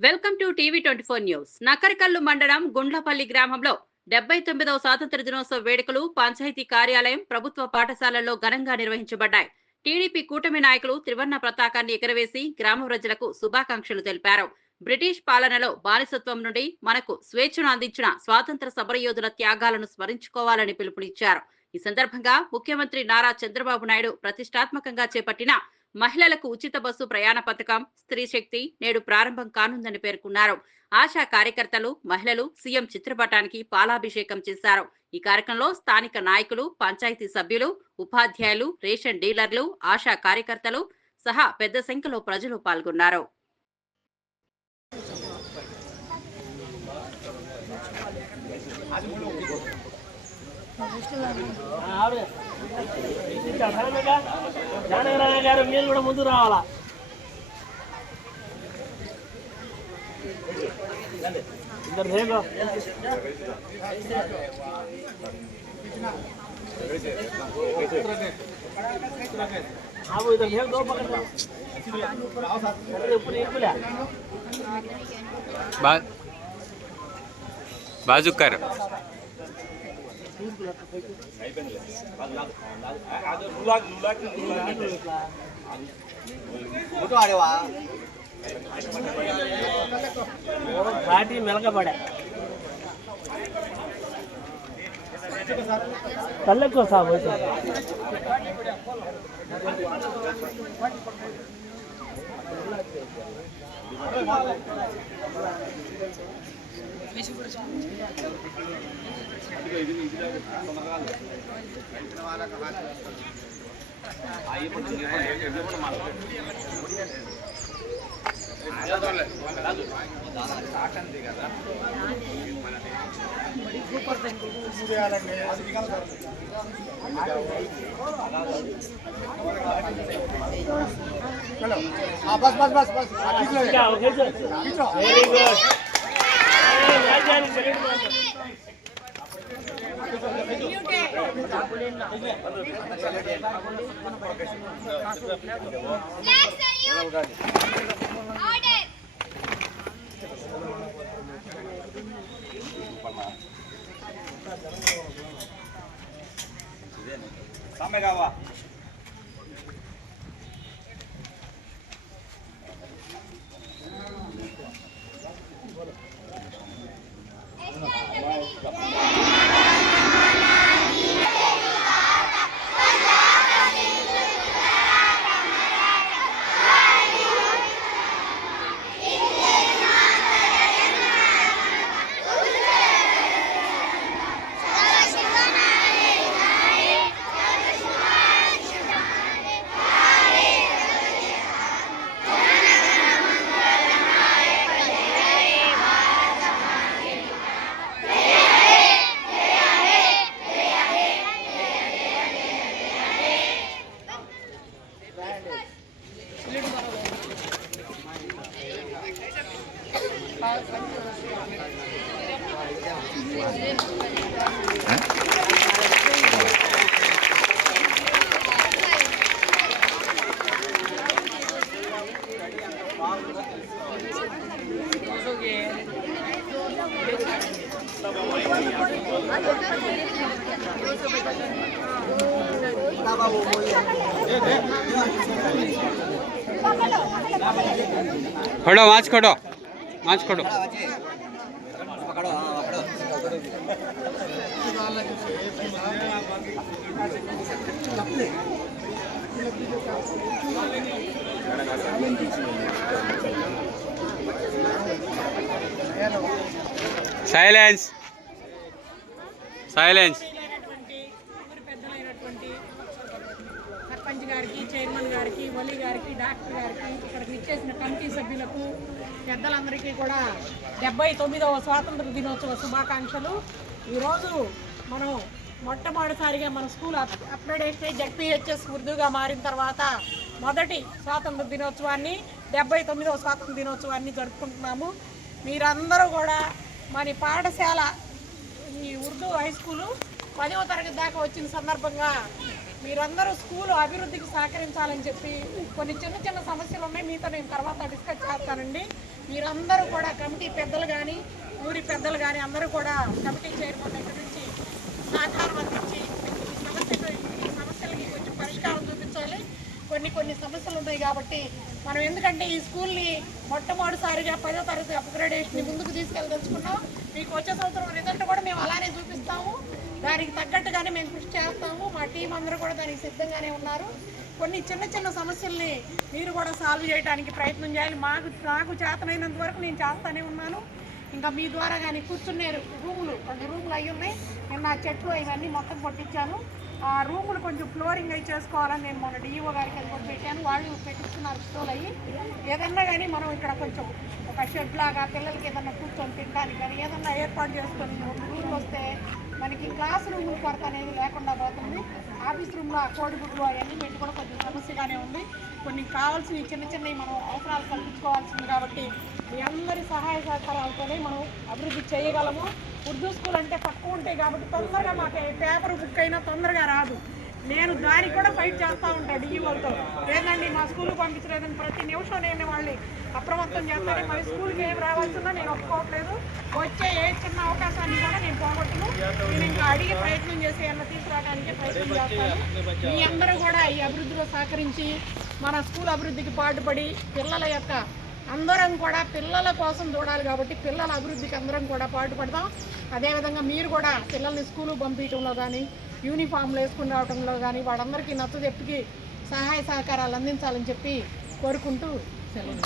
Welcome to TV twenty four news. Nakarikallu మండలం గుండ్లపల్లి గ్రామంలో డెబ్బై తొమ్మిదవ స్వాతంత్ర దినోత్సవ వేడుకలు పంచాయతీ కార్యాలయం ప్రభుత్వ పాఠశాలల్లో ఘనంగా నిర్వహించబడ్డాయి. టీడీపీ కూటమి నాయకులు త్రివర్ణ పతాకాన్ని ఎగరవేసి గ్రామ ప్రజలకు శుభాకాంక్షలు తెలిపారు. బ్రిటిష్ పాలనలో బానిసత్వం నుండి మనకు స్వేచ్ఛను అందించిన స్వాతంత్ర సమరయోధుల త్యాగాలను స్మరించుకోవాలని పిలుపునిచ్చారు. ఈ సందర్భంగా ముఖ్యమంత్రి నారా చంద్రబాబు నాయుడు ప్రతిష్టాత్మకంగా చేపట్టిన మహిళలకు ఉచిత బస్సు ప్రయాణ పథకం స్త్రీ శక్తి నేడు ప్రారంభం కానుందని పేర్కొన్నారు. ఆశా కార్యకర్తలు మహిళలు సీఎం చిత్రపటానికి పాలాభిషేకం చేశారు. ఈ కార్యక్రమంలో స్థానిక నాయకులు పంచాయతీ సభ్యులు ఉపాధ్యాయులు రేషన్ డీలర్లు ఆశా కార్యకర్తలు సహా పెద్ద సంఖ్యలో ప్రజలు పాల్గొన్నారు. జానకరాయ గారు మీరు కూడా ముందు రావాలా ఇద్దరు దేగో ఆవు ఇద్దరు దేగ దో పక్కన ఇప్పుడు ఎక్కులే बा बाजू कर ఘాటి మెలకబడే తల్లెక్కువ సాగు चलो बस बस बस बस खींच लो खींचो वेरी गुड Sampai kawan. ખડો વાંચ ખડો વાંચ ખડો. પકડો సైలెన్స్. సైలెన్స్. పెద్దలైనటువంటి సర్పంచ్ గారికి చైర్మన్ గారికి వలి గారికి డాక్టర్ గారికి ఇక్కడికి ఇచ్చేసిన కమిటీ సభ్యులకు పెద్దలందరికీ కూడా డెబ్బై తొమ్మిదవ స్వాతంత్ర దినోత్సవ శుభాకాంక్షలు. ఈరోజు మనం మొట్టమొదటిసారిగా మన స్కూల్ అప్ అప్గ్రేడేషన్ జడ్పీహెచ్ఎస్ ఉర్దూగా మారిన తర్వాత మొదటి స్వాతంత్ర దినోత్సవాన్ని డెబ్బై తొమ్మిదవ స్వాతంత్ర దినోత్సవాన్ని జరుపుకుంటున్నాము. మీరందరూ కూడా మన పాఠశాల ఈ ఉర్దూ హై స్కూలు పదవ తరగతి దాకా వచ్చిన సందర్భంగా మీరందరూ స్కూల్ అభివృద్ధికి సహకరించాలని చెప్పి కొన్ని చిన్న చిన్న సమస్యలు ఉన్నాయి. మీతో నేను తర్వాత డిస్కస్ చేస్తానండి. మీరందరూ కూడా కమిటీ పెద్దలు కానీ ఊరి పెద్దలు కానీ అందరూ కూడా కమిటీ చైర్మన్ దగ్గర నుంచి సహకారం అందించి ఈ ఈ సమస్యలకి కొంచెం పరిష్కారం చూపించాలి. కొన్ని కొన్ని సమస్యలు ఉన్నాయి కాబట్టి మనం ఎందుకంటే ఈ స్కూల్ని మొట్టమొదటిసారిగా పదో తరగతి అప్గ్రేడేషన్ ముందుకు తీసుకెళ్ళదలుచుకున్నాం. మీకు వచ్చే సంవత్సరం రిజల్ట్ కూడా మేము అలానే చూపిస్తాము. దానికి తగ్గట్టుగానే మేము కృషి చేస్తాము. మా టీం అందరూ కూడా దానికి సిద్ధంగానే ఉన్నారు. కొన్ని చిన్న చిన్న సమస్యల్ని మీరు కూడా సాల్వ్ చేయడానికి ప్రయత్నం చేయాలి. మాకు నాకు చేతనైనంత వరకు నేను చేస్తానే ఉన్నాను. ఇంకా మీ ద్వారా కానీ కూర్చున్నారు రూములు కొన్ని రూములు అయి ఉన్నాయి నేను నా చెట్లు ఇవన్నీ మొత్తం కొట్టించాను. రూములు కొంచెం ఫ్లోరింగ్ అయి చేసుకోవాలని నేను మొన్న డిఈఓ గారికి అది కూడా పెట్టాను. వాళ్ళు పెట్టిస్తున్నారు స్టోల్ అయ్యి. ఏదన్నా కానీ మనం ఇక్కడ కొంచెం ఒక షెడ్ లాగా పిల్లలకి ఏదన్నా కూర్చొని తినడానికి కానీ ఏదన్నా ఏర్పాటు చేసుకొని రూమ్ వస్తే మనకి క్లాస్ రూములు కొరత అనేది లేకుండా పోతుంది. ఆఫీస్ రూమ్లో ఆ కోడిగుడ్లు అవన్నీ పెట్టి కూడా కొంచెం సమస్యగానే ఉంది. కొన్ని కావాల్సినవి చిన్న చిన్నవి మనం అవసరాలు కల్పించుకోవాల్సింది కాబట్టి మీ అందరి సహాయ సహకారాలతోనే మనం అభివృద్ధి చేయగలము. ఉర్దూ స్కూల్ అంటే తక్కువ ఉంటాయి కాబట్టి తొందరగా మాకు పేపర్ బుక్ అయినా తొందరగా రాదు. నేను దానికి కూడా ఫైట్ చేస్తూ ఉంటాను డిఈఓలతో. ఏంటండి మా స్కూల్కి పంపించలేదని ప్రతి నిమిషం నేను వాళ్ళని అప్రమత్తం చేస్తాను మరి స్కూల్కి ఏం రావాల్సిందో నేను ఒప్పుకోవట్లేదు. వచ్చే ఏ చిన్న అవకాశాన్ని కూడా నేను పోగొట్టును. నేను అడిగి ప్రయత్నం చేసి అన్న తీసుకురావడానికి ప్రయత్నం చేస్తాను. మీ అందరూ కూడా ఈ అభివృద్ధిలో సహకరించి మన స్కూల్ అభివృద్ధికి పాటుపడి పిల్లల యొక్క అందరం కూడా పిల్లల కోసం చూడాలి కాబట్టి పిల్లల అభివృద్ధికి అందరం కూడా పాటుపడతాం. అదేవిధంగా మీరు కూడా పిల్లల్ని స్కూలు పంపించడంలో కానీ యూనిఫామ్లు వేసుకుని రావడంలో కానీ వాళ్ళందరికీ నచ్చ చెప్పి సహాయ సహకారాలు అందించాలని చెప్పి కోరుకుంటూ సెలవు.